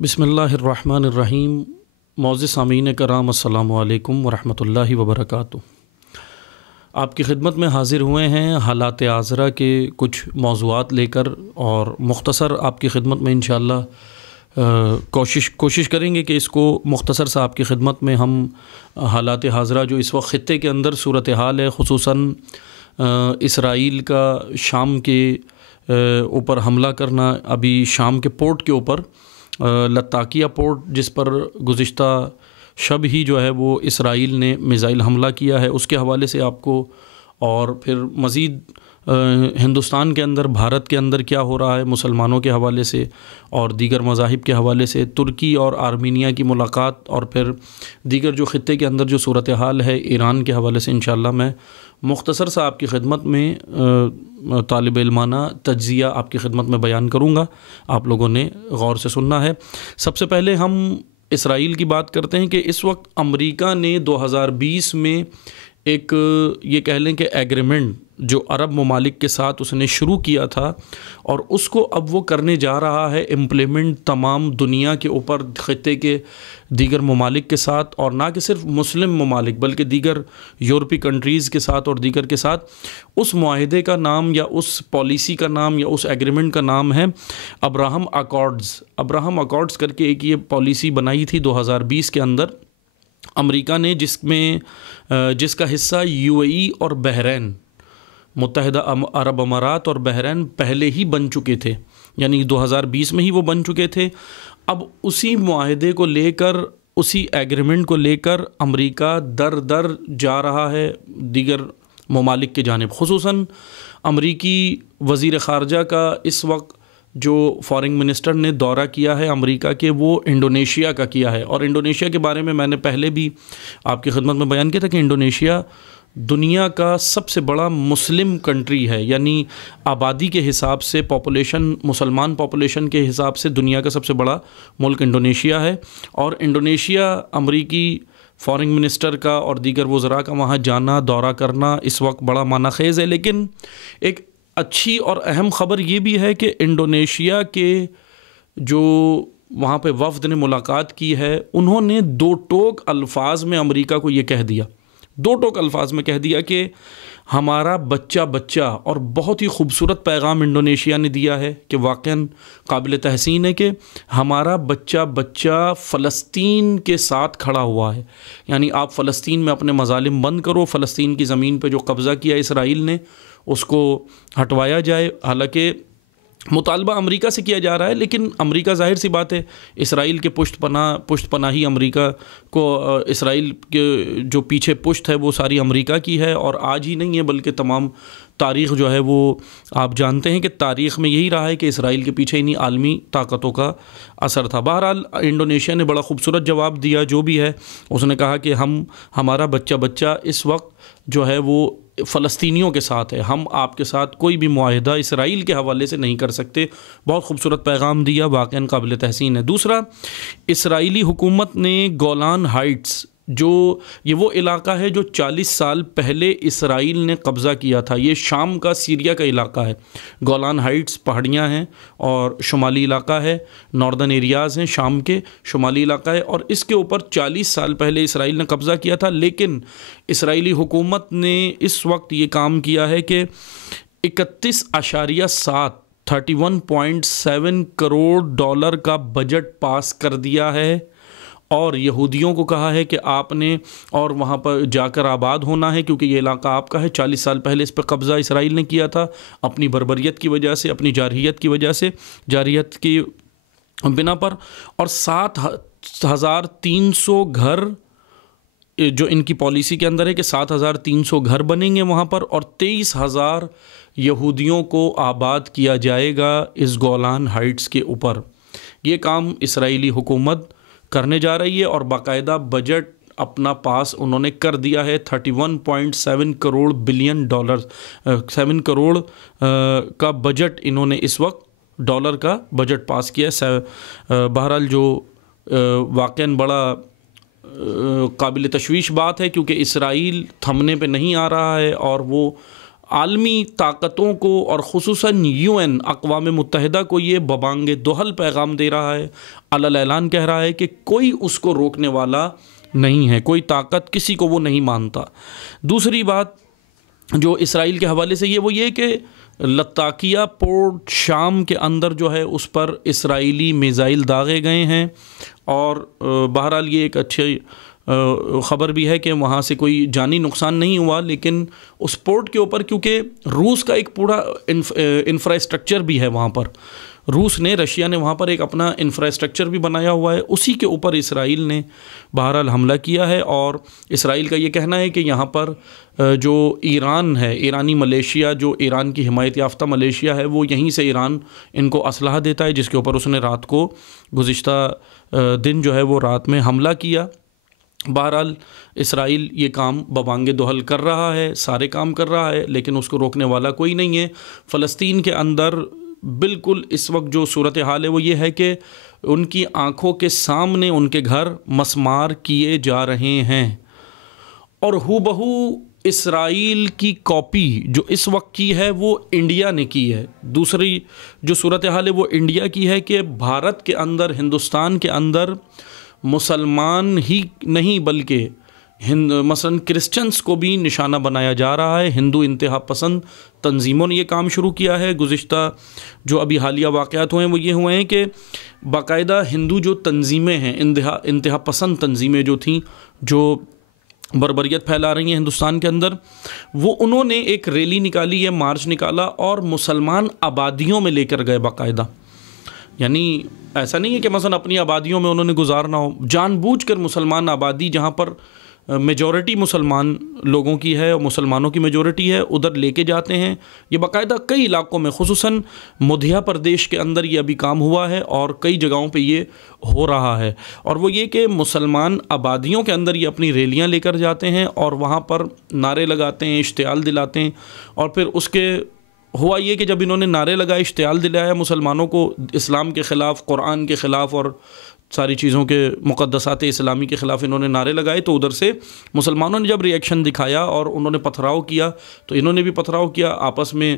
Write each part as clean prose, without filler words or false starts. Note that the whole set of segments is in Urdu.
بسم اللہ الرحمن الرحیم۔ معزز سامعین کرام، السلام علیکم ورحمۃ اللہ وبرکاتہ۔ آپ کی خدمت میں حاضر ہوئے ہیں حالات عذرا کے کچھ موضوعات لے کر، اور مختصر آپ کی خدمت میں انشاءاللہ کوشش کریں گے کہ اس کو مختصر سا آپ کی خدمت میں ہم حالات حاضرہ جو اس وقت خطے کے اندر صورتحال ہے، خصوصاً اسرائیل کا شام کے اوپر حملہ کرنا، ابھی شام کے پورٹ کے اوپر لتاکیہ پورٹ جس پر گزشتہ شب ہی جو ہے وہ اسرائیل نے میزائل حملہ کیا ہے، اس کے حوالے سے آپ کو، اور پھر مزید ہندوستان کے اندر، بھارت کے اندر کیا ہو رہا ہے مسلمانوں کے حوالے سے اور دیگر مذاہب کے حوالے سے، ترکی اور آرمینیا کی ملاقات، اور پھر دیگر جو خطے کے اندر جو صورتحال ہے ایران کے حوالے سے انشاءاللہ میں مختصر سا آپ کی خدمت میں طالب علمانہ تجزیہ آپ کی خدمت میں بیان کروں گا، آپ لوگوں نے غور سے سننا ہے۔ سب سے پہلے ہم اسرائیل کی بات کرتے ہیں کہ اس وقت امریکہ نے 2020 میں ایک یہ کہہ لیں کہ ایگریمنٹ جو عرب ممالک کے ساتھ اس نے شروع کیا تھا، اور اس کو اب وہ کرنے جا رہا ہے امپلیمنٹ تمام دنیا کے اوپر، خطے کے دیگر ممالک کے ساتھ، اور نہ کہ صرف مسلم ممالک بلکہ دیگر یورپی کنٹریز کے ساتھ اور دیگر کے ساتھ۔ اس معاہدے کا نام یا اس پالیسی کا نام یا اس ایگریمنٹ کا نام ہے ابراہم اکارڈز۔ ابراہم اکارڈز کر کے ایک یہ پالیسی بنائی تھی 2020 کے اندر امریکہ نے، جس کا حصہ یو اے ای اور بحرین، متحدہ عرب امارات اور بحرین پہلے ہی بن چکے تھے، یعنی 2020 میں ہی وہ بن چکے تھے۔ اب اسی معاہدے کو لے کر، اسی ایگریمنٹ کو لے کر امریکہ در در جا رہا ہے دیگر ممالک کی جانب، خصوصاً امریکی وزیر خارجہ کا اس وقت جو فارن منسٹر نے دورہ کیا ہے امریکہ کے، وہ انڈونیشیا کا کیا ہے۔ اور انڈونیشیا کے بارے میں میں نے پہلے بھی آپ کی خدمت میں بیان کیا تھا کہ انڈونیشیا دنیا کا سب سے بڑا مسلم کنٹری ہے، یعنی آبادی کے حساب سے، پاپولیشن، مسلمان پاپولیشن کے حساب سے دنیا کا سب سے بڑا ملک انڈونیشیا ہے۔ اور انڈونیشیا امریکی فارن منسٹر کا اور دیگر وزراء کا وہاں جانا، دورہ کرنا اس وقت بڑا معنی خیز ہے۔ لیکن ایک اچھی اور اہم خبر یہ بھی ہے کہ انڈونیشیا کے جو وہاں پہ وفد نے ملاقات کی ہے، انہوں نے دو ٹوک الفاظ میں امریکہ کو یہ کہہ دیا، دو ٹوک الفاظ میں کہہ دیا کہ ہمارا بچہ بچہ، اور بہت ہی خوبصورت پیغام انڈونیشیا نے دیا ہے کہ واقعاً قابل تحسین ہے کہ ہمارا بچہ بچہ فلسطین کے ساتھ کھڑا ہوا ہے، یعنی آپ فلسطین میں اپنے مظالم بند کرو، فلسطین کی زمین پہ جو قبضہ کیا اسرائیل نے اس کو ہٹوایا جائے۔ حالانکہ مطالبہ امریکہ سے کیا جا رہا ہے، لیکن امریکہ ظاہر سی بات ہے اسرائیل کے پشت پناہی امریکہ کو، اسرائیل کے جو پیچھے پشت ہے وہ ساری امریکہ کی ہے، اور آج ہی نہیں ہے بلکہ تمام تاریخ جو ہے وہ آپ جانتے ہیں کہ تاریخ میں یہی رہا ہے کہ اسرائیل کے پیچھے انہی عالمی طاقتوں کا اثر تھا۔ بہرحال انڈونیشیا نے بڑا خوبصورت جواب دیا، جو بھی ہے اس نے کہا کہ ہمارا بچہ بچہ اس وقت جو ہے وہ فلسطینیوں کے ساتھ ہے، ہم آپ کے ساتھ کوئی بھی معاہدہ اسرائیل کے حوالے سے نہیں کر سکتے۔ بہت خوبصورت پیغام دیا، واقعاً قابل تحسین ہے۔ دوسرا، اسرائیلی حکومت نے گولان ہائٹس، جو یہ وہ علاقہ ہے جو 40 سال پہلے اسرائیل نے قبضہ کیا تھا، یہ شام کا، سیریا کا علاقہ ہے۔ گولان ہائٹس پہاڑیاں ہیں اور شمالی علاقہ ہے، ناردرن ایریاز ہیں، شام کے شمالی علاقہ ہے، اور اس کے اوپر 40 سال پہلے اسرائیل نے قبضہ کیا تھا۔ لیکن اسرائیلی حکومت نے اس وقت یہ کام کیا ہے کہ 31.7 کروڑ ڈالر کا بجٹ پاس کر دیا ہے، اور یہودیوں کو کہا ہے کہ آپ نے اور وہاں پر جا کر آباد ہونا ہے، کیونکہ یہ علاقہ آپ کا ہے۔ 40 سال پہلے اس پہ قبضہ اسرائیل نے کیا تھا اپنی بربریت کی وجہ سے، اپنی جارحیت کی وجہ سے، جارحیت کی بنا پر، اور 7,300 گھر جو ان کی پالیسی کے اندر ہے کہ 7,300 گھر بنیں گے وہاں پر، اور 23,000 یہودیوں کو آباد کیا جائے گا اس گولان ہائٹس کے اوپر۔ یہ کام اسرائیلی حکومت کرنے جا رہی ہے، اور باقاعدہ بجٹ اپنا پاس انہوں نے کر دیا ہے۔ 31.7 کروڑ بلین ڈالر، 7 کروڑ کا بجٹ انہوں نے اس وقت ڈالر کا بجٹ پاس کیا ہے۔ بہرحال جو واقعاً بڑا قابل تشویش بات ہے، کیونکہ اسرائیل تھمنے پہ نہیں آ رہا ہے، اور وہ عالمی طاقتوں کو اور خصوصاً UN اقوام متحدہ کو یہ ببانگ دہل پیغام دے رہا ہے، علی اعلان کہہ رہا ہے کہ کوئی اس کو روکنے والا نہیں ہے، کوئی طاقت کسی کو وہ نہیں مانتا۔ دوسری بات جو اسرائیل کے حوالے سے وہ یہ کہ لتاکیہ پورٹ شام کے اندر جو ہے اس پر اسرائیلی میزائل داغے گئے ہیں، اور بہرحال یہ ایک اچھی خبر بھی ہے کہ وہاں سے کوئی جانی نقصان نہیں ہوا، لیکن اس پورٹ کے اوپر کیونکہ روس کا ایک پورا انفراسٹرکچر بھی ہے وہاں پر، رشیا نے وہاں پر ایک اپنا انفراسٹرکچر بھی بنایا ہوا ہے، اسی کے اوپر اسرائیل نے بہرحال حملہ کیا ہے۔ اور اسرائیل کا یہ کہنا ہے کہ یہاں پر جو ایران ہے، ایرانی ملیشیا، جو ایران کی حمایت یافتہ ملیشیا ہے، وہ یہیں سے ایران ان کو اسلحہ دیتا ہے، جس کے اوپر اس نے رات کو گزشتہ دن جو ہے وہ رات میں حملہ کیا۔ بہرحال اسرائیل یہ کام ببانگ دہل کر رہا ہے، سارے کام کر رہا ہے، لیکن اس کو روکنے والا کوئی نہیں ہے۔ فلسطین کے اندر بالکل اس وقت جو صورتحال ہے وہ یہ ہے کہ ان کی آنکھوں کے سامنے ان کے گھر مسمار کیے جا رہے ہیں، اور ہو بہو اسرائیل کی کاپی جو اس وقت کی ہے وہ انڈیا نے کی ہے۔ دوسری جو صورتحال ہے وہ انڈیا کی ہے کہ بھارت کے اندر، ہندوستان کے اندر مسلمان ہی نہیں بلکہ مثلا کرسچنز کو بھی نشانہ بنایا جا رہا ہے۔ ہندو انتہا پسند تنظیموں نے یہ کام شروع کیا ہے۔ گزشتہ جو ابھی حالیہ واقعات ہوئے ہیں وہ یہ ہوئے ہیں کہ باقاعدہ ہندو جو تنظیمیں ہیں، انتہا پسند تنظیمیں جو تھیں، جو بربریت پھیلا رہی ہیں ہندوستان کے اندر، وہ انہوں نے ایک ریلی نکالی ہے، مارچ نکالا، اور مسلمان آبادیوں میں لے کر گئے باقاعدہ۔ یعنی ایسا نہیں ہے کہ مثلا اپنی آبادیوں میں انہوں نے گزارنا ہو، جان بوجھ کر مسلمان آبادی جہاں پر میجورٹی مسلمان لوگوں کی ہے اور مسلمانوں کی میجورٹی ہے، ادھر لے کے جاتے ہیں۔ یہ باقاعدہ کئی علاقوں میں، خصوصاً مدھیہ پردیش کے اندر یہ ابھی کام ہوا ہے، اور کئی جگہوں پہ یہ ہو رہا ہے۔ اور وہ یہ کہ مسلمان آبادیوں کے اندر یہ اپنی ریلیاں لے کر جاتے ہیں اور وہاں پر نعرے لگاتے ہیں، اشتعال دلاتے ہیں، اور پھر اس کے ہوا یہ کہ جب انہوں نے نعرے لگائے، اشتعال دلایا مسلمانوں کو اسلام کے خلاف، قرآن کے خلاف اور ساری چیزوں کے مقدسات اسلامی کے خلاف انہوں نے نعرے لگائے، تو ادھر سے مسلمانوں نے جب ری ایکشن دکھایا اور انہوں نے پتھراؤ کیا تو انہوں نے بھی پتھراؤ کیا، آپس میں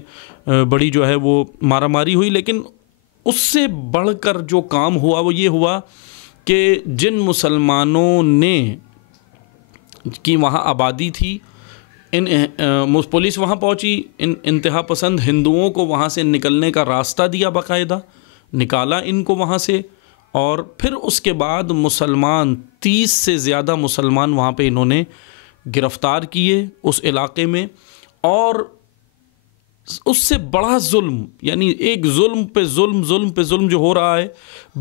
بڑی جو ہے وہ مارا ماری ہوئی۔ لیکن اس سے بڑھ کر جو کام ہوا وہ یہ ہوا کہ جن مسلمانوں نے کی وہاں آبادی تھی، پولیس وہاں پہنچی، ان انتہا پسند ہندوؤں کو وہاں سے نکلنے کا راستہ دیا، باقاعدہ نکالا ان کو وہاں سے، اور پھر اس کے بعد مسلمان 30 سے زیادہ مسلمان وہاں پہ انہوں نے گرفتار کیے اس علاقے میں۔ اور اس سے بڑا ظلم، یعنی ایک ظلم پہ ظلم، ظلم پہ ظلم جو ہو رہا ہے،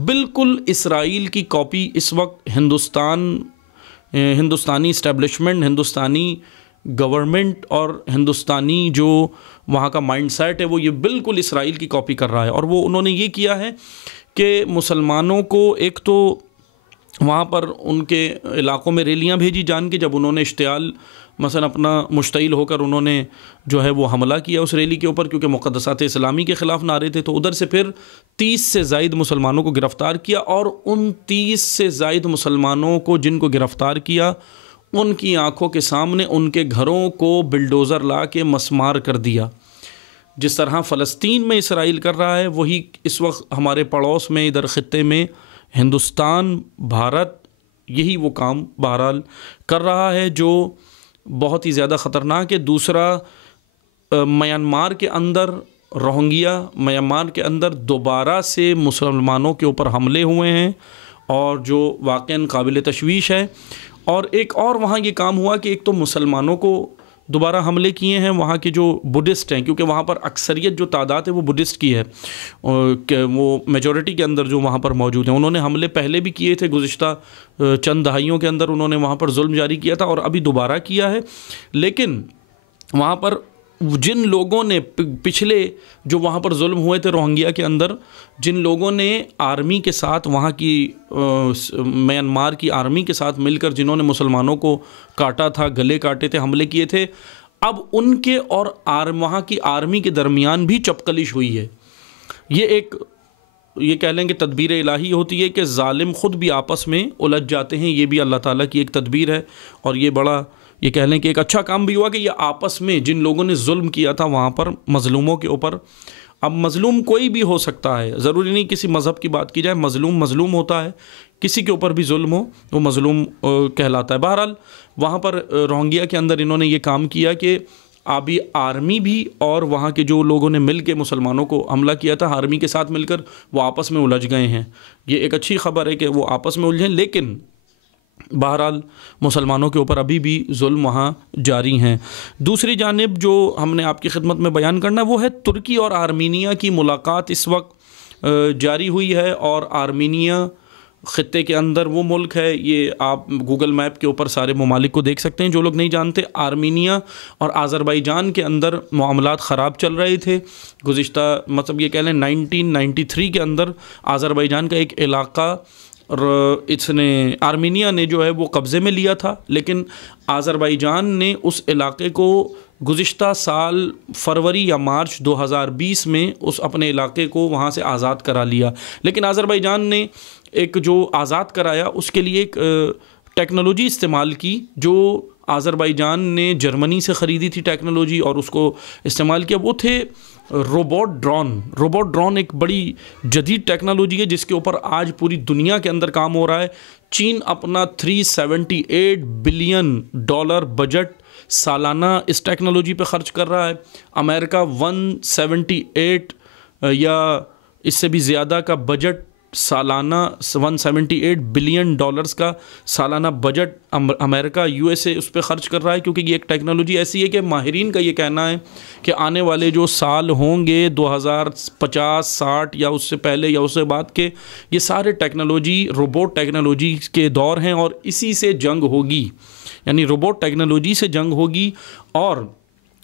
بالکل اسرائیل کی کاپی اس وقت ہندوستانی اسٹیبلشمنٹ، ہندوستانی گورنمنٹ اور ہندوستانی جو وہاں کا مائنڈ سیٹ ہے وہ یہ بالکل اسرائیل کی کاپی کر رہا ہے۔ اور وہ انہوں نے یہ کیا ہے کہ مسلمانوں کو ایک تو وہاں پر ان کے علاقوں میں ریلیاں بھیجی، جان کے جب انہوں نے اشتعال مثلا اپنا مشتعل ہو کر انہوں نے جو ہے وہ حملہ کیا اس ریلی کے اوپر، کیونکہ مقدسات اسلامی کے خلاف نعرے تھے، تو ادھر سے پھر 30 سے زائد مسلمانوں کو گرفتار کیا، اور ان 30 سے زائد مسلمانوں کو جن کو گرفتار کیا، ان کی آنکھوں کے سامنے ان کے گھروں کو بلڈوزر لا کے مسمار کر دیا۔ جس طرح فلسطین میں اسرائیل کر رہا ہے، وہی اس وقت ہمارے پڑوس میں ادھر خطے میں ہندوستان، بھارت یہی وہ کام بہرحال کر رہا ہے جو بہت ہی زیادہ خطرناک ہے۔ دوسرا، میانمار کے اندر روہنگیا، میانمار کے اندر دوبارہ سے مسلمانوں کے اوپر حملے ہوئے ہیں، اور جو واقعاً قابل تشویش ہے۔ اور ایک اور وہاں یہ کام ہوا کہ ایک تو مسلمانوں کو دوبارہ حملے کیے ہیں وہاں کے جو بدھسٹ ہیں، کیونکہ وہاں پر اکثریت جو تعداد ہے وہ بدھسٹ کی ہے، کہ وہ میجورٹی کے اندر جو وہاں پر موجود ہیں، انہوں نے حملے پہلے بھی کیے تھے، گزشتہ چند دہائیوں کے اندر انہوں نے وہاں پر ظلم جاری کیا تھا، اور ابھی دوبارہ کیا ہے۔ لیکن وہاں پر جن لوگوں نے پچھلے جو وہاں پر ظلم ہوئے تھے روہنگیا کے اندر، جن لوگوں نے آرمی کے ساتھ، وہاں کی میانمار کی آرمی کے ساتھ مل کر جنہوں نے مسلمانوں کو کاٹا تھا، گلے کاٹے تھے، حملے کیے تھے، اب ان کے اور وہاں کی آرمی کے درمیان بھی چپکلش ہوئی ہے۔ یہ کہہ لیں کہ تدبیر الہی ہوتی ہے کہ ظالم خود بھی آپس میں الجھ جاتے ہیں، یہ بھی اللہ تعالیٰ کی ایک تدبیر ہے، اور یہ بڑا یہ کہہ لیں کہ ایک اچھا کام بھی ہوا کہ یہ آپس میں جن لوگوں نے ظلم کیا تھا وہاں پر مظلوموں کے اوپر، اب مظلوم کوئی بھی ہو سکتا ہے، ضروری نہیں کسی مذہب کی بات کی جائے، مظلوم ہوتا ہے، کسی کے اوپر بھی ظلم ہو وہ مظلوم کہلاتا ہے۔ بہرحال وہاں پر روہنگیا کے اندر انہوں نے یہ کام کیا کہ آبی آرمی بھی اور وہاں کے جو لوگوں نے مل کے مسلمانوں کو حملہ کیا تھا آرمی کے ساتھ مل کر، وہ آپس میں الجھ گئے ہیں۔ یہ ایک اچھی خبر ہے کہ وہ آپس میں الجھیں، لیکن بہرحال مسلمانوں کے اوپر ابھی بھی ظلم وہاں جاری ہیں۔ دوسری جانب جو ہم نے آپ کی خدمت میں بیان کرنا ہے وہ ہے ترکی اور آرمینیا کی ملاقات اس وقت جاری ہوئی ہے، اور آرمینیا خطے کے اندر وہ ملک ہے، یہ آپ گوگل میپ کے اوپر سارے ممالک کو دیکھ سکتے ہیں جو لوگ نہیں جانتے۔ آرمینیا اور آذربائیجان کے اندر معاملات خراب چل رہے تھے گزشتہ، مطلب یہ کہہ لیں 1993 کے اندر آذربائیجان کا ایک علاقہ اس نے آرمینیا نے جو ہے وہ قبضے میں لیا تھا، لیکن آذربائیجان نے اس علاقے کو گزشتہ سال فروری یا مارچ 2020 میں اس اپنے علاقے کو وہاں سے آزاد کرا لیا۔ لیکن آذربائیجان نے ایک جو آزاد کرایا اس کے لیے ایک ٹیکنالوجی استعمال کی جو آذربائیجان نے جرمنی سے خریدی تھی ٹیکنالوجی، اور اس کو استعمال کیا۔ وہ تھے روبوٹ ڈرون ایک بڑی جدید ٹیکنالوجی ہے جس کے اوپر آج پوری دنیا کے اندر کام ہو رہا ہے۔ چین اپنا $378 بلین بجٹ سالانہ اس ٹیکنالوجی پہ خرچ کر رہا ہے۔ امریکہ 178 یا اس سے بھی زیادہ کا بجٹ سالانہ $178 بلین کا سالانہ بجٹ امریکہ USA اس پہ خرچ کر رہا ہے، کیونکہ یہ ایک ٹیکنالوجی ایسی ہے کہ ماہرین کا یہ کہنا ہے کہ آنے والے جو سال ہوں گے 2050 60 یا اس سے پہلے یا اس سے بعد کے، یہ سارے ٹیکنالوجی روبوٹ ٹیکنالوجی کے دور ہیں، اور اسی سے جنگ ہوگی، یعنی روبوٹ ٹیکنالوجی سے جنگ ہوگی، اور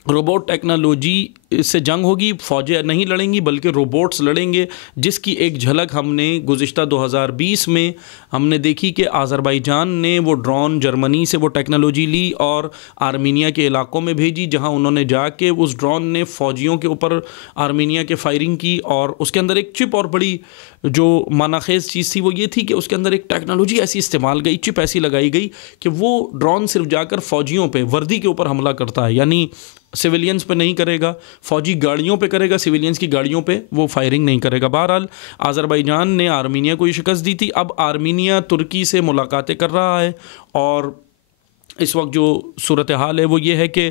روبوٹ ٹیکنالوجی سے جنگ ہوگی، فوجیں نہیں لڑیں گی بلکہ روبوٹس لڑیں گے، جس کی ایک جھلک ہم نے گزشتہ 2020 میں ہم نے دیکھی کہ آذربائیجان نے وہ ڈرون جرمنی سے وہ ٹیکنالوجی لی اور آرمینیا کے علاقوں میں بھیجی، جہاں انہوں نے جا کے اس ڈرون نے فوجیوں کے اوپر آرمینیا کے فائرنگ کی، اور اس کے اندر ایک چپ اور بڑی جو معنی خیز چیز تھی وہ یہ تھی کہ اس کے اندر ایک ٹیکنالوجی ایسی استعمال گئی، چپ ایسی لگائی گئی کہ وہ ڈرون صرف جا کر فوجیوں پہ وردی کے اوپر حملہ کرتا ہے، یعنی سویلینز پہ نہیں کرے گا، فوجی گاڑیوں پہ کرے گا، سویلینز کی گاڑیوں پہ وہ فائرنگ نہیں کرے گا۔ بہرحال آذربائیجان نے آرمینیا کو یہ شکست دی تھی، اب آرمینیا ترکی سے ملاقاتیں کر رہا ہے، اور اس وقت جو صورتحال ہے وہ یہ ہے کہ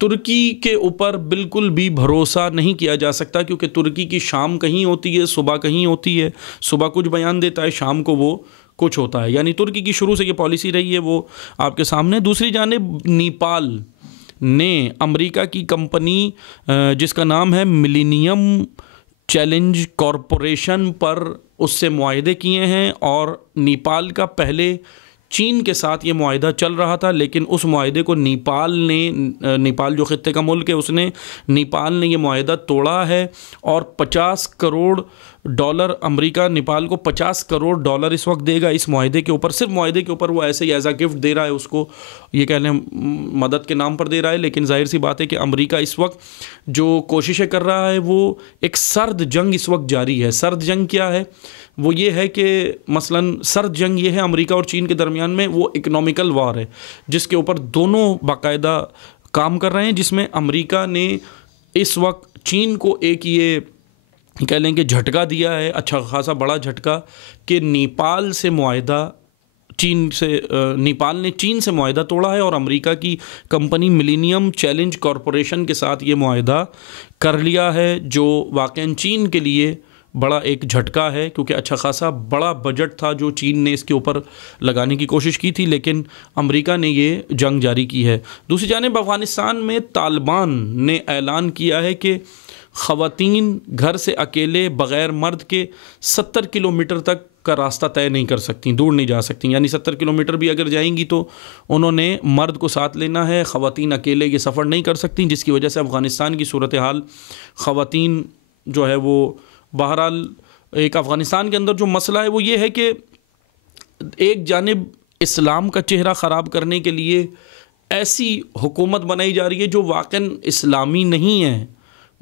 ترکی کے اوپر بالکل بھی بھروسہ نہیں کیا جا سکتا، کیونکہ ترکی کی شام کہیں ہوتی ہے، صبح کہیں ہوتی ہے، صبح کچھ بیان دیتا ہے، شام کو وہ کچھ ہوتا ہے، یعنی ترکی کی شروع سے یہ پالیسی رہی ہے وہ آپ کے سامنے۔ دوسری جانب نیپال نے امریکہ کی کمپنی جس کا نام ہے ملینیم چیلنج کارپوریشن پر اس سے معاہدے کیے ہیں، اور نیپال کا پہلے چین کے ساتھ یہ معاہدہ چل رہا تھا، لیکن اس معاہدے کو نیپال جو خطے کا ملک ہے نیپال نے یہ معاہدہ توڑا ہے، اور $50 کروڑ امریکہ نیپال کو $50 کروڑ اس وقت دے گا اس معاہدے کے اوپر، صرف معاہدے کے اوپر، وہ ایسے ہی ایز اے گفٹ دے رہا ہے اس کو، یہ کہہ لیں مدد کے نام پر دے رہا ہے، لیکن ظاہر سی بات ہے کہ امریکہ اس وقت جو کوششیں کر رہا ہے وہ ایک سرد جنگ اس وقت جاری ہے۔ سرد جنگ کیا ہے؟ وہ یہ ہے کہ مثلاً سرد جنگ یہ ہے امریکہ اور چین کے درمیان میں، وہ اکنامیکل وار ہے جس کے اوپر دونوں باقاعدہ کام کر رہے ہیں، جس میں امریکہ نے اس وقت چین کو ایک یہ کہہ لیں کہ جھٹکا دیا ہے، اچھا خاصا بڑا جھٹکا، کہ نیپال نے چین سے معاہدہ توڑا ہے، اور امریکہ کی کمپنی ملینیم چیلنج کارپوریشن کے ساتھ یہ معاہدہ کر لیا ہے، جو واقعاً چین کے لیے بڑا ایک جھٹکا ہے، کیونکہ اچھا خاصا بڑا بجٹ تھا جو چین نے اس کے اوپر لگانے کی کوشش کی تھی، لیکن امریکہ نے یہ جنگ جاری کی ہے۔ دوسری جانب افغانستان میں طالبان نے اعلان کیا ہے کہ خواتین گھر سے اکیلے بغیر مرد کے 70 کلومیٹر تک کا راستہ طے نہیں کر سکتی، دور نہیں جا سکتی، یعنی 70 کلومیٹر بھی اگر جائیں گی تو انہوں نے مرد کو ساتھ لینا ہے، خواتین اکیلے یہ سفر نہیں کر سکتی، جس کی وجہ سے افغانستان کی صورتحال خواتین جو ہے وہ بہرحال ایک افغانستان کے اندر جو مسئلہ ہے وہ یہ ہے کہ ایک جانب اسلام کا چہرہ خراب کرنے کے لیے ایسی حکومت بنائی جا رہی ہے جو واقعاً اسلامی نہیں ہے،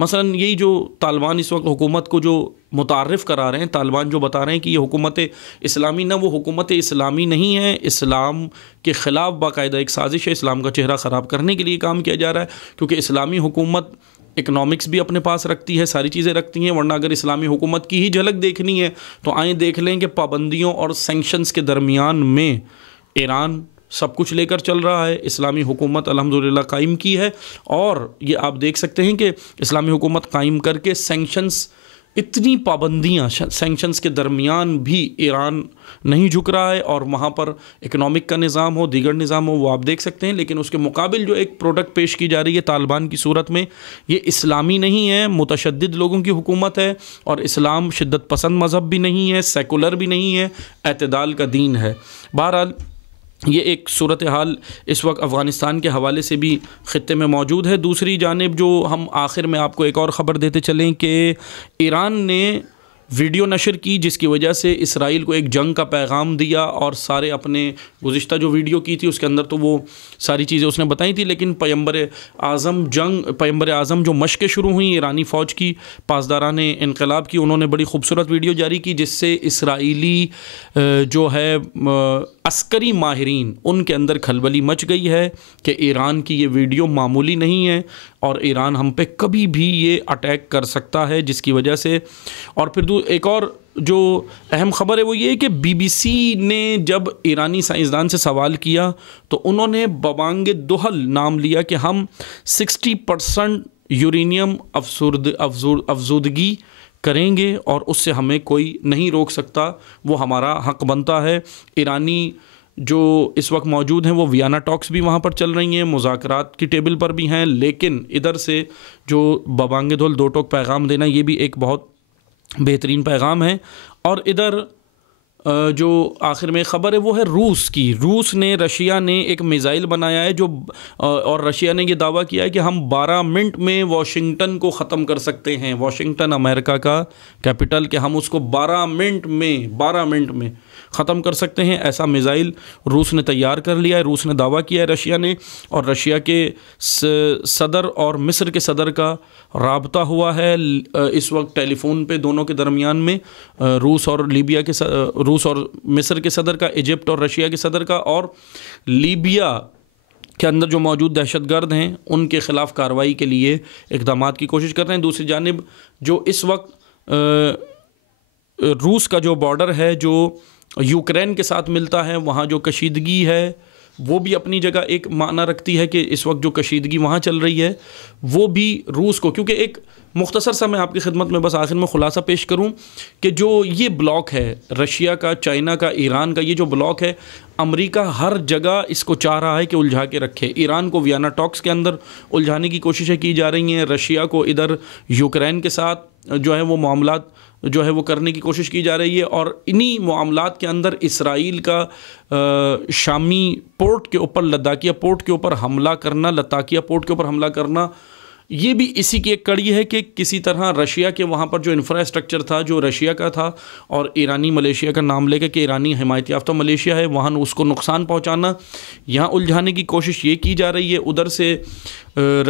مثلا یہی جو طالبان اس وقت حکومت کو جو متعارف کرا رہے ہیں، طالبان جو بتا رہے ہیں کہ یہ حکومت اسلامی، نہ وہ حکومت اسلامی نہیں ہے، اسلام کے خلاف باقاعدہ ایک سازش ہے، اسلام کا چہرہ خراب کرنے کے لیے کام کیا جا رہا ہے، کیونکہ اسلامی حکومت اکنامکس بھی اپنے پاس رکھتی ہے، ساری چیزیں رکھتی ہیں، ورنہ اگر اسلامی حکومت کی ہی جھلک دیکھنی ہے تو آئیں دیکھ لیں کہ پابندیوں اور سینکشنز کے درمیان میں ایران سب کچھ لے کر چل رہا ہے، اسلامی حکومت الحمدللہ قائم کی ہے، اور یہ آپ دیکھ سکتے ہیں کہ اسلامی حکومت قائم کر کے سینکشنز، اتنی پابندیاں سینکشنز کے درمیان بھی ایران نہیں جھک رہا ہے، اور وہاں پر اکنامک کا نظام ہو، دیگر نظام ہو، وہ آپ دیکھ سکتے ہیں، لیکن اس کے مقابل جو ایک پروڈکٹ پیش کی جا رہی ہے طالبان کی صورت میں، یہ اسلامی نہیں ہے، متشدد لوگوں کی حکومت ہے، اور اسلام شدت پسند مذہب بھی نہیں ہے، سیکولر بھی نہیں ہے، اعتدال کا دین ہے۔ بہرحال یہ ایک صورتحال اس وقت افغانستان کے حوالے سے بھی خطے میں موجود ہے۔ دوسری جانب جو ہم آخر میں آپ کو ایک اور خبر دیتے چلیں کہ ایران نے ویڈیو نشر کی جس کی وجہ سے اسرائیل کو ایک جنگ کا پیغام دیا، اور سارے اپنے گزشتہ جو ویڈیو کی تھی اس کے اندر تو وہ ساری چیزیں اس نے بتائی تھی، لیکن پیغمبر اعظم جو مشقیں شروع ہوئیں ایرانی فوج کی، پاسداران انقلاب کی، انہوں نے بڑی خوبصورت ویڈیو جاری کی جس سے اسرائیلی جو ہے عسکری ماہرین ان کے اندر کھلبلی مچ گئی ہے کہ ایران کی یہ ویڈیو معمولی نہیں ہے، اور ایران ہم پہ کبھی بھی یہ اٹیک کر سکتا ہے، جس کی وجہ سے۔ اور پھر ایک اور جو اہم خبر ہے وہ یہ ہے کہ بی بی سی نے جب ایرانی سائنسدان سے سوال کیا تو انہوں نے ببانگ دہل نام لیا کہ ہم 60% یورینیم افزودگی کریں گے، اور اس سے ہمیں کوئی نہیں روک سکتا، وہ ہمارا حق بنتا ہے۔ ایرانی جو اس وقت موجود ہیں وہ ویانا ٹاکس بھی وہاں پر چل رہی ہیں، مذاکرات کی ٹیبل پر بھی ہیں، لیکن ادھر سے جو ببانگ دہل دو ٹوک پیغام دینا، یہ بھی ایک بہت بہترین پیغام ہے۔ اور ادھر جو آخر میں خبر ہے وہ ہے روس نے رشیا نے ایک میزائل بنایا ہے جو، اور رشیا نے یہ دعویٰ کیا ہے کہ ہم 12 منٹ میں واشنگٹن کو ختم کر سکتے ہیں، واشنگٹن امریکہ کا کیپٹل، کہ ہم اس کو 12 منٹ میں ختم کر سکتے ہیں۔ ایسا میزائل روس نے تیار کر لیا ہے، روس نے دعویٰ کیا ہے رشیا نے، اور رشیا کے صدر اور مصر کے صدر کا رابطہ ہوا ہے اس وقت ٹیلی فون پہ دونوں کے درمیان میں، روس اور مصر کے صدر کا، ایجپٹ اور رشیا کے صدر کا، اور لیبیا کے اندر جو موجود دہشت گرد ہیں ان کے خلاف کارروائی کے لیے اقدامات کی کوشش کر رہے ہیں۔ دوسری جانب جو اس وقت روس کا جو بارڈر ہے جو یوکرین کے ساتھ ملتا ہے، وہاں جو کشیدگی ہے وہ بھی اپنی جگہ ایک معنی رکھتی ہے کہ اس وقت جو کشیدگی وہاں چل رہی ہے وہ بھی روس کو، کیونکہ ایک مختصر سا میں آپ کی خدمت میں بس آخر میں خلاصہ پیش کروں کہ جو یہ بلاک ہے رشیا کا، چائنا کا، ایران کا، یہ جو بلاک ہے، امریکہ ہر جگہ اس کو چاہ رہا ہے کہ الجھا کے رکھے۔ ایران کو ویانا ٹاکس کے اندر الجھانے کی کوششیں کی جا رہی ہیں، رشیا کو ادھر یوکرین کے ساتھ جو ہے وہ معاملات جو ہے وہ کرنے کی کوشش کی جا رہی ہے، اور انہی معاملات کے اندر اسرائیل کا شامی پورٹ کے اوپر، لتاکیہ پورٹ کے اوپر حملہ کرنا، لتاکیہ پورٹ کے اوپر حملہ کرنا، یہ بھی اسی کی ایک کڑی ہے کہ کسی طرح رشیا کے وہاں پر جو انفراسٹرکچر تھا جو رشیا کا تھا، اور ایرانی ملیشیا کا نام لے کے کہ ایرانی حمایت یافتہ ملیشیا ہے، وہاں اس کو نقصان پہنچانا، یہاں الجھانے کی کوشش یہ کی جا رہی ہے۔ ادھر سے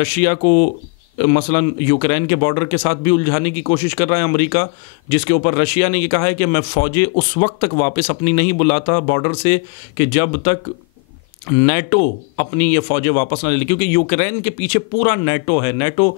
رشیا کو مثلا یوکرین کے بارڈر کے ساتھ بھی الجھانے کی کوشش کر رہا ہے امریکہ، جس کے اوپر رشیا نے یہ کہا ہے کہ میں فوجیں اس وقت تک واپس اپنی نہیں بلاتا بارڈر سے کہ جب تک نیٹو اپنی یہ فوجیں واپس نہ لے لے، کیونکہ یوکرین کے پیچھے پورا نیٹو ہے۔ نیٹو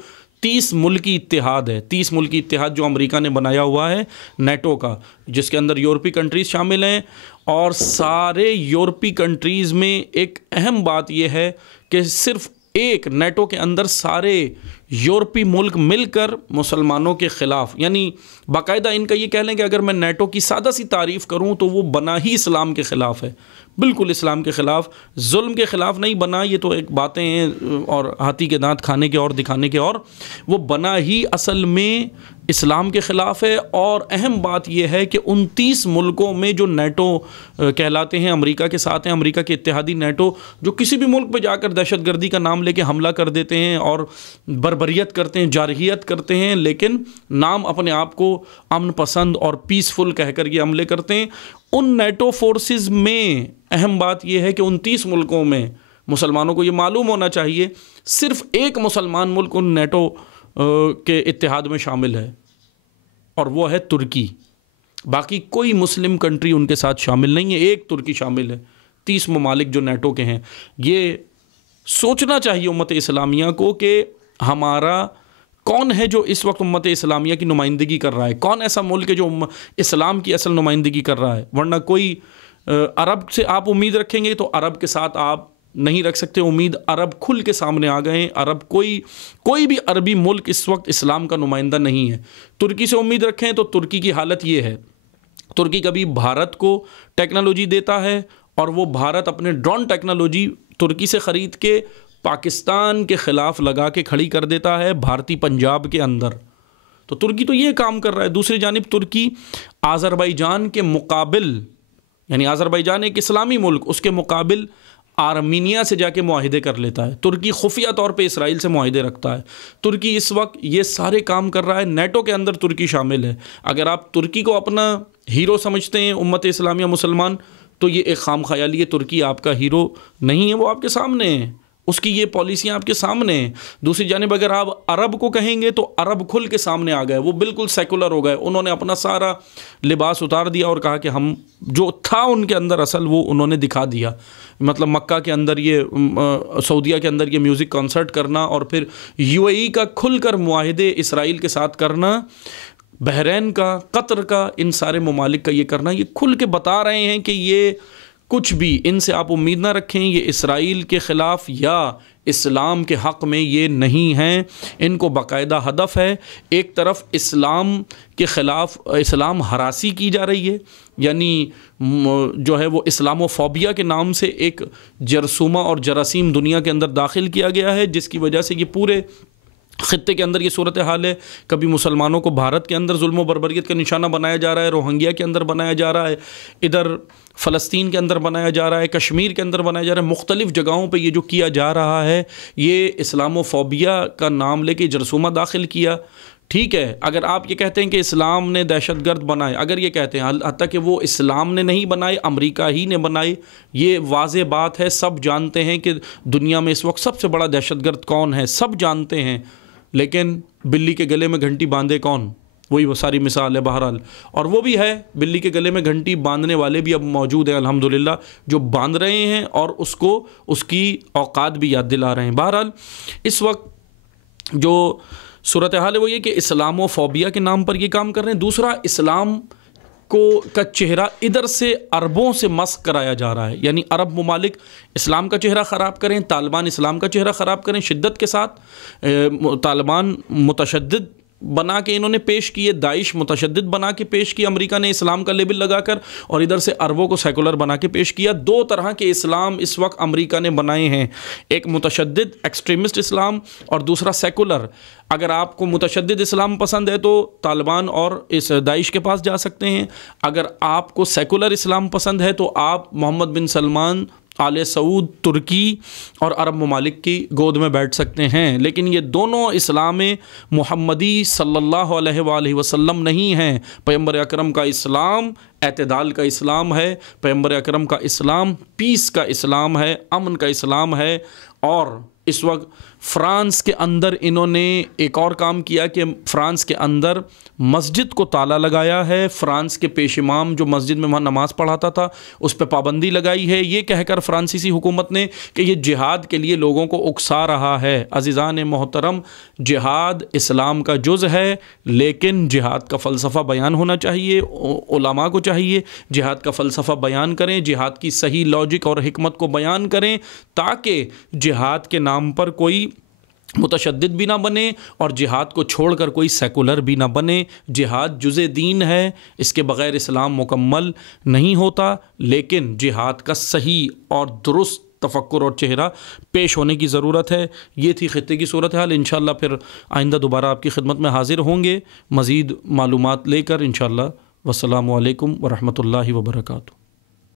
30 ملکی اتحاد ہے، 30 ملکی اتحاد جو امریکہ نے بنایا ہوا ہے نیٹو کا، جس کے اندر یورپی کنٹریز شامل ہیں، اور سارے یورپی کنٹریز میں ایک اہم بات یہ ہے کہ صرف ایک نیٹو کے اندر سارے یورپی ملک مل کر مسلمانوں کے خلاف، یعنی باقاعدہ ان کا یہ کہہ لیں کہ اگر میں نیٹو کی سادہ سی تعریف کروں تو وہ بنا ہی اسلام کے خلاف ہے، بالکل اسلام کے خلاف، ظلم کے خلاف نہیں بنا، یہ تو ایک باتیں ہیں اور ہاتھی کے دانت کھانے کے اور دکھانے کے، اور وہ بنا ہی اصل میں اسلام کے خلاف ہے۔ اور اہم بات یہ ہے کہ 29 ملکوں میں جو نیٹو کہلاتے ہیں، امریکہ کے ساتھ ہیں، امریکہ کے اتحادی نیٹو، جو کسی بھی ملک پہ جا کر دہشت گردی کا نام لے کے حملہ کر دیتے ہیں اور بربریت کرتے ہیں، جارحیت کرتے ہیں، لیکن نام اپنے آپ کو امن پسند اور پیسفل کہہ کر یہ عملے کرتے ہیں، ان نیٹو فورسز میں اہم بات یہ ہے کہ 29 ملکوں میں مسلمانوں کو یہ معلوم ہونا چاہیے، صرف ایک مسلمان ملک ان نیٹو کے اتحاد میں شامل ہے، اور وہ ہے ترکی۔ باقی کوئی مسلم کنٹری ان کے ساتھ شامل نہیں ہے، ایک ترکی شامل ہے، 30 ممالک جو نیٹو کے ہیں۔ یہ سوچنا چاہیے امت اسلامیہ کو کہ ہمارا کون ہے جو اس وقت امت اسلامیہ کی نمائندگی کر رہا ہے، کون ایسا ملک ہے جو اسلام کی اصل نمائندگی کر رہا ہے۔ ورنہ کوئی عرب سے آپ امید رکھیں گے تو عرب کے ساتھ آپ نہیں رکھ سکتے امید۔ عرب کھل کے سامنے آ گئے ہیں، عرب کوئی بھی عربی ملک اس وقت اسلام کا نمائندہ نہیں ہے۔ ترکی سے امید رکھیں تو ترکی کی حالت یہ ہے، ترکی کبھی بھارت کو ٹیکنالوجی دیتا ہے اور وہ بھارت اپنے ڈرون ٹیکنالوجی ترکی سے خرید کے پاکستان کے خلاف لگا کے کھڑی کر دیتا ہے بھارتی پنجاب کے اندر۔ تو ترکی تو یہ کام کر رہا ہے۔ دوسری جانب ترکی آذربائیجان کے مقابل، یعنی آذربائیجان ایک اسلامی ملک، اس کے مقابل آرمینیا سے جا کے معاہدے کر لیتا ہے۔ ترکی خفیہ طور پہ اسرائیل سے معاہدے رکھتا ہے۔ ترکی اس وقت یہ سارے کام کر رہا ہے، نیٹو کے اندر ترکی شامل ہے۔ اگر آپ ترکی کو اپنا ہیرو سمجھتے ہیں امت اسلامیہ مسلمان، تو یہ ایک خام خیالی ہے۔ ترکی آپ کا ہیرو نہیں ہے، وہ آپ کے سامنے ہے، اس کی یہ پالیسیاں آپ کے سامنے ہیں۔ دوسری جانب اگر آپ عرب کو کہیں گے تو عرب کھل کے سامنے آ گئے، وہ بالکل سیکولر ہو گئے، انہوں نے اپنا سارا لباس اتار دیا اور کہا کہ ہم جو تھا ان کے اندر اصل وہ انہوں نے دکھا دیا۔ مطلب مکہ کے اندر یہ، سعودیہ کے اندر یہ میوزک کنسرٹ کرنا، اور پھر یو اے ای کا کھل کر معاہدے اسرائیل کے ساتھ کرنا، بحرین کا، قطر کا، ان سارے ممالک کا یہ کرنا، یہ کھل کے بتا رہے ہیں کہ یہ کچھ بھی ان سے آپ امید نہ رکھیں، یہ اسرائیل کے خلاف یا اسلام کے حق میں یہ نہیں ہیں۔ ان کو باقاعدہ ہدف ہے، ایک طرف اسلام کے خلاف اسلام ہراسی کی جا رہی ہے، یعنی جو ہے وہ اسلامو فوبیا کے نام سے ایک جرثومہ اور جراثیم دنیا کے اندر داخل کیا گیا ہے، جس کی وجہ سے یہ پورے خطے کے اندر یہ صورتحال ہے۔ کبھی مسلمانوں کو بھارت کے اندر ظلم و بربریت کا نشانہ بنایا جا رہا ہے، روہنگیا کے اندر بنایا جا رہا ہے، ادھر فلسطین کے اندر بنایا جا رہا ہے، کشمیر کے اندر بنایا جا رہا ہے، مختلف جگہوں پہ یہ جو کیا جا رہا ہے، یہ اسلام و فوبیا کا نام لے کے جرثومہ داخل کیا۔ ٹھیک ہے، اگر آپ یہ کہتے ہیں کہ اسلام نے دہشت گرد بنائے، اگر یہ کہتے ہیں، حتیٰ کہ وہ اسلام نے نہیں بنائے، امریکہ ہی نے بنائے، یہ واضح بات ہے، سب جانتے ہیں کہ دنیا میں اس وقت سب سے بڑا دہشت گرد کون ہے، سب جانتے ہیں، لیکن بلی کے گلے میں گھنٹی باندھے کون، وہی وہ ساری مثال ہے بہرحال۔ اور وہ بھی ہے، بلی کے گلے میں گھنٹی باندھنے والے بھی اب موجود ہیں الحمدللہ، جو باندھ رہے ہیں اور اس کو اس کی اوقات بھی یاد دلا رہے ہیں۔ بہرحال اس وقت جو صورتحال ہے وہ یہ کہ اسلام و فوبیا کے نام پر یہ کام کر رہے ہیں۔ دوسرا، اسلام کا چہرہ ادھر سے عربوں سے مسخ کرایا جا رہا ہے، یعنی عرب ممالک اسلام کا چہرہ خراب کریں، طالبان اسلام کا چہرہ خراب کریں شدت کے ساتھ، طالبان متشدد بنا کے انہوں نے پیش کیے، داعش متشدد بنا کے پیش کیا امریکہ نے اسلام کا لیبل لگا کر، اور ادھر سے عربوں کو سیکولر بنا کے پیش کیا۔ دو طرح کے اسلام اس وقت امریکہ نے بنائے ہیں، ایک متشدد ایکسٹریمسٹ اسلام اور دوسرا سیکولر۔ اگر آپ کو متشدد اسلام پسند ہے تو طالبان اور اس داعش کے پاس جا سکتے ہیں، اگر آپ کو سیکولر اسلام پسند ہے تو آپ محمد بن سلمان، آل سعود، ترکی اور عرب ممالک کی گود میں بیٹھ سکتے ہیں۔ لیکن یہ دونوں اسلام محمدی صلی اللہ علیہ وآلہ وسلم نہیں ہیں۔ پیغمبر اکرم کا اسلام اعتدال کا اسلام ہے، پیغمبر اکرم کا اسلام پیس کا اسلام ہے، امن کا اسلام ہے۔ اور اس وقت فرانس کے اندر انہوں نے ایک اور کام کیا کہ فرانس کے اندر مسجد کو تالا لگایا ہے، فرانس کے پیش امام جو مسجد میں وہاں نماز پڑھاتا تھا اس پہ پابندی لگائی ہے، یہ کہہ کر فرانسیسی حکومت نے کہ یہ جہاد کے لیے لوگوں کو اکسا رہا ہے۔ عزیزان محترم، جہاد اسلام کا جز ہے، لیکن جہاد کا فلسفہ بیان ہونا چاہیے، علماء کو چاہیے جہاد کا فلسفہ بیان کریں، جہاد کی صحیح لاجک اور حکمت کو بیان کریں، تاکہ جہاد کے نام پر کوئی متشدد بھی نہ بنے اور جہاد کو چھوڑ کر کوئی سیکولر بھی نہ بنے۔ جہاد جز دین ہے، اس کے بغیر اسلام مکمل نہیں ہوتا، لیکن جہاد کا صحیح اور درست تفکر اور چہرہ پیش ہونے کی ضرورت ہے۔ یہ تھی خطے کی صورتحال۔ انشاءاللہ پھر آئندہ دوبارہ آپ کی خدمت میں حاضر ہوں گے مزید معلومات لے کر انشاءاللہ۔ والسلام علیکم ورحمۃ اللہ وبرکاتہ۔